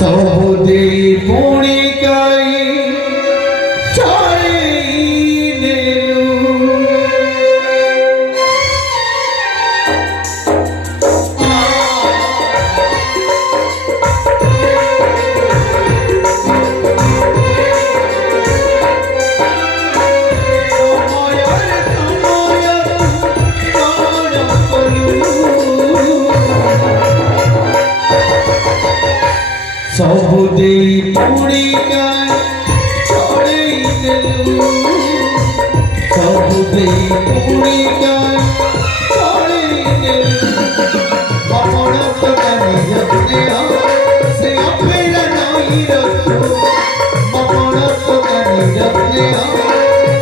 सबुदे पुणी काई सबुदे पुणी गाय छोड़े देलू सबुदे पुणी गाय छोड़े देलू अपन तो जानी जपने से अपना नहीं रखो अपन तो जानी जपने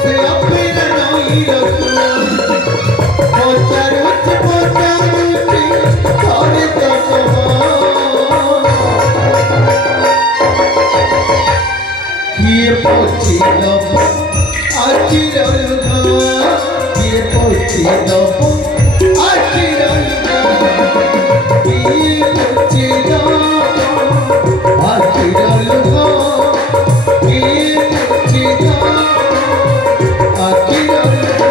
से अपना नहीं रखो पचारुच छोड़े तो ये पोची दो आखी रंगा ये पोची दो आखी रंगा ये पोची दो आखी रंगा ये पोची दो आखी रंगा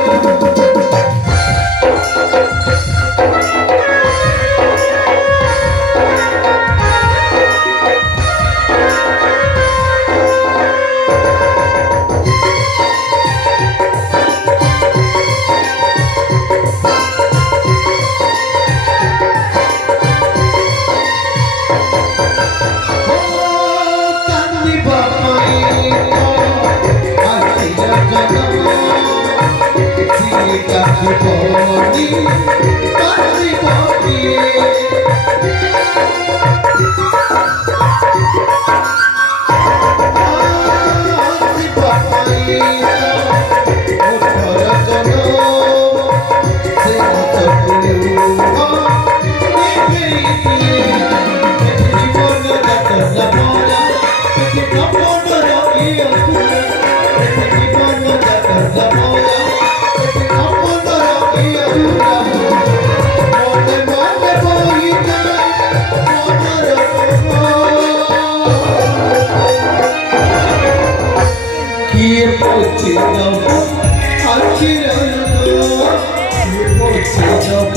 ये पोची दो आखी रंगा ये पोची दो